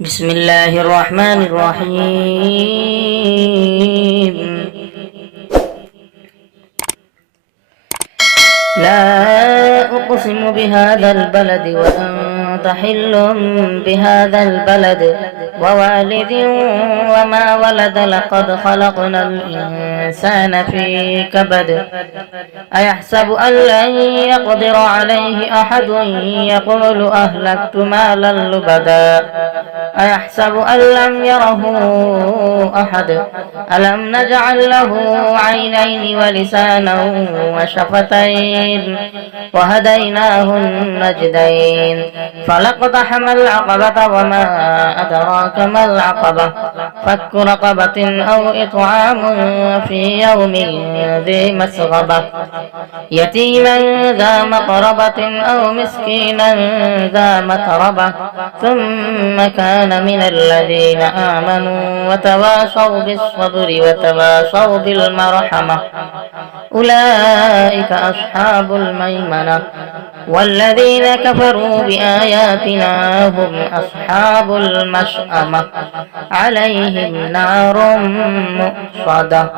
بسم الله الرحمن الرحيم. لا أقسم بهذا البلد وأنت حل بهذا البلد ووالد وما ولد لقد خلقنا الإنسان في كبد أيحسب أن لن يقدر عليه أحد يقول أهلكت مالا لبدا أيحسب أن لم يره أحد ألم نجعل له عينين ولسانا وشفتين وهديناه النجدين فلاقتحم العقبة وما أدراك ما العقبة فك رقبة أو إطعام في يوم ذي مسغبة يتيما ذا مقربة أو مسكينا ذا متربة ثم كان من الذين آمنوا وتواصوا بالصبر وتواصوا بالمرحمة أولئك أصحاب الميمنة والذين كفروا بآياتنا هم أصحاب المشأمة عليهم نار مؤصدة.